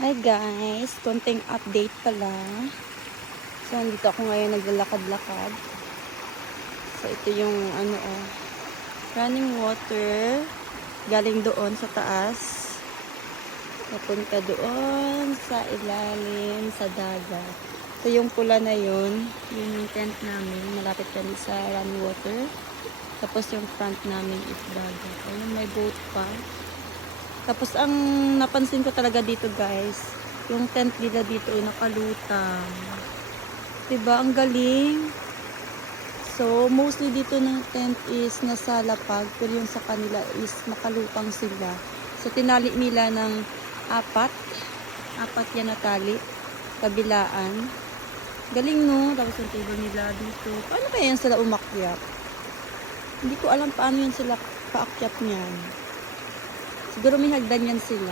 Hi guys, konting update pala. So, nandito ako ngayon naglalakad-lakad. So, ito yung running water galing doon sa taas. Napunta doon sa ilalim, sa dagat. So, yung pula na yun yung tent namin. Malapit kami sa running water. Tapos yung front namin is dagat. Ayun, may boat pa. Tapos ang napansin ko talaga dito guys, yung tent nila dito ay nakalutang. Diba? Ang galing. So, mostly dito ng tent is nasa lapag, pero yung sa kanila is nakalutang sila. So, tinali nila ng apat yan na tali, kabilaan. Galing no? Tapos yung table nila dito. Paano kaya yan sila umakyat? Hindi ko alam paano yan sila paakyat niyan. Siguro may hagdan yan sila.